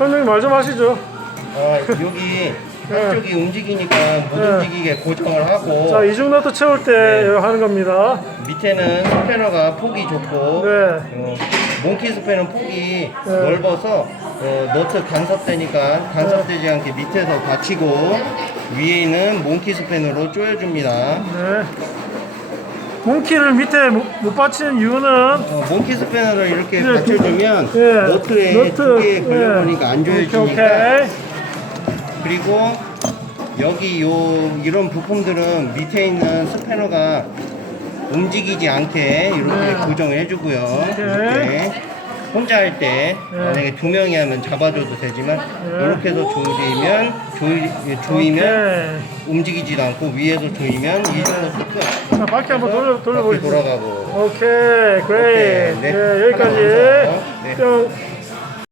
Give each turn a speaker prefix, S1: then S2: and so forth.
S1: 선생님 말좀 하시죠.
S2: 아, 여기 한쪽이 움직이니까 못
S1: 네.
S2: 움직이게 고정을 하고
S1: 자, 이중너트 채울 때
S2: 네.
S1: 하는 겁니다.
S2: 밑에는 스패너가 폭이 좁고
S1: 네.
S2: 어, 몽키 스패는 폭이
S1: 네.
S2: 넓어서 어, 너트 간섭되니까 간섭되지 않게 밑에서 받치고 위에는 몽키 스팬으로 조여줍니다.
S1: 네. 몽키를 밑에 못, 못 받치는 이유는
S2: 어, 몽키 스패너를 이렇게
S1: 네,
S2: 받쳐주면
S1: 예,
S2: 너트에
S1: 너트,
S2: 두 개에 걸려보니까
S1: 예.
S2: 안 조여지니까
S1: 오케이.
S2: 그리고 여기 요 이런 부품들은 밑에 있는 스패너가 움직이지 않게 이렇게
S1: 네.
S2: 고정을 해주고요.
S1: 오케이.
S2: 이렇게 혼자 할때
S1: 네.
S2: 만약에 두 명이 하면 잡아줘도 되지만
S1: 네.
S2: 이렇게 해서 조이면 조이, 조이면
S1: 오케이.
S2: 움직이지도 않고 위에서 조이면 이 정도 끝.
S1: 자, 바퀴 한번 돌려, 돌려보시죠.
S2: 돌아가고.
S1: 오케이, 그레이.
S2: 오케이, 네.
S1: 네, 여기까지.
S2: 네.
S1: 뿅.